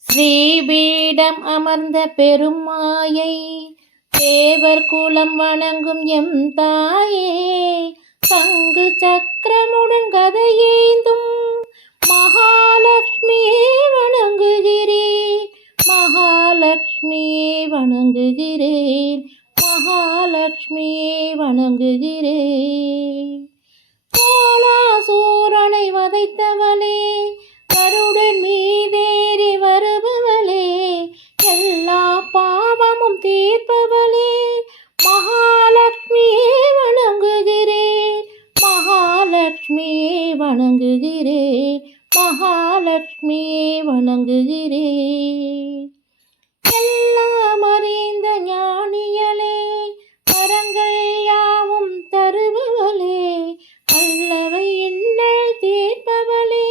ஸ்ரீபீடம் அமர்ந்த பெருமாயை தேவர் குலம் வணங்கும் எம் தாயே. பங்கு சக்கரமுடன் கதையேந்தும் மகாலட்சுமியே வணங்குகிறேன். மகாலட்சுமியே வணங்குகிறேன். மகாலட்சுமியே வணங்குகிறேன். கோலாசூரனை வதைத்தவளே மகாலட்சுமியே வணங்குகிறேன். எல்லாம் அறிந்த ஞானியலே வரங்கள் யாவும் தருபவளே அல்லவை இன்னல் தீர்ப்பவளே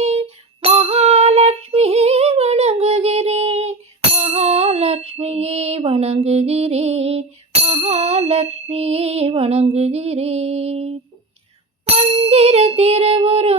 மகாலட்சுமியே வணங்குகிறேன். மகாலட்சுமியே வணங்குகிறேன் மகாலட்சுமியே வணங்குகிறேன். மந்திர திருவுரு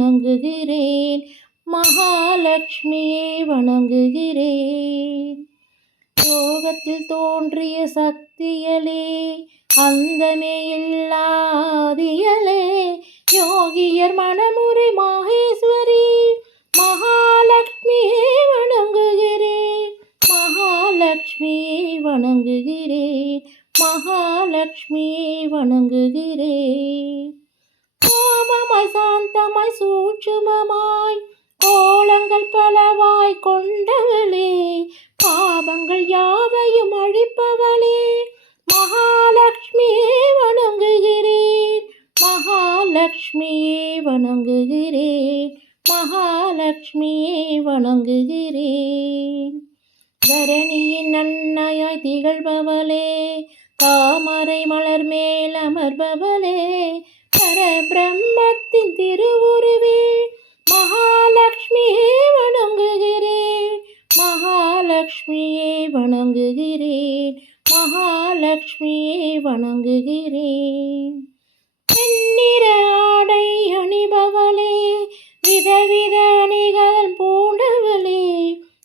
வணங்குகிறேன். மகாலட்சுமியை வணங்குகிறேன். யோகத்தில் தோன்றிய சக்தியலே அந்தமே இல்லாதியலே யோகியர் மனமுறை மாகேஸ்வரி மகாலட்சுமியை வணங்குகிறேன். மகாலட்சுமியை வணங்குகிறேன். மகாலட்சுமியை வணங்குகிறேன். கோபம் சாந்தமாய் சூட்சுமமாய் கோலங்கள் பலவாய் கொண்டவளே பாபங்கள் யாவையும் அழிப்பவளே மகாலட்சுமியே வணங்குகிறேன் மகாலட்சுமியே வணங்குகிறேன் மகாலட்சுமியே வணங்குகிறேன். தரணியின் நன்னாயாய் திகழ்பவளே தாமரை மலர் மேல் அமர்பவளே திருவுருவே மகாலட்சுமியே வணங்குகிறேன் மகாலட்சுமியே வணங்குகிறேன் மகாலட்சுமியே வணங்குகிறேன் வெண்ணிற ஆடை அணிபவளே விதவித அணிகள் பூண்டவளே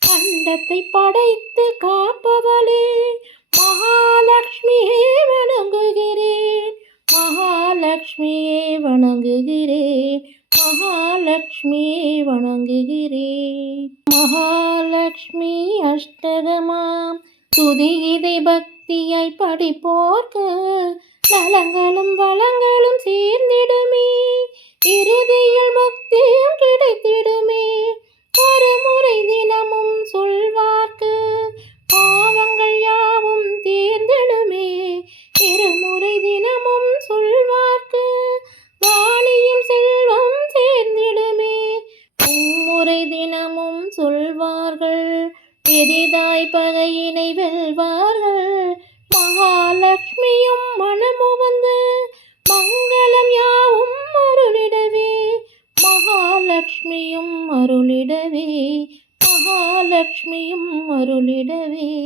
அண்டத்தை படைத்து காப்பவளே மகாலட்சுமியே வணங்குகிறேன் மகாலட்சுமியே வணங்குகிறேன் மகாலட்சுமி வணங்குகிறேன். மகாலட்சுமி அஷ்டகமாம். துதிகிதை பக்தியை படிப்போர்க்கு நலங்களும் வளங்களும் சேர்ந்திடுமே. இறுதியில் முக்தியும் கிடைத்திடுமே. ஒரு முறை தினமும் சொல்வார்க்கு பாவங்கள் யாவும் தேர்ந்திடுமே. இருமுறை தினம் சொல்வார்கள். பெரிதாய் பகையினை வெல்வார்கள். மகாலட்சுமியும் மனமு வந்து மங்களம் யாவும் அருளிடவே. மகாலட்சுமியும் அருளிடவே. மகாலட்சுமியும் அருளிடவே.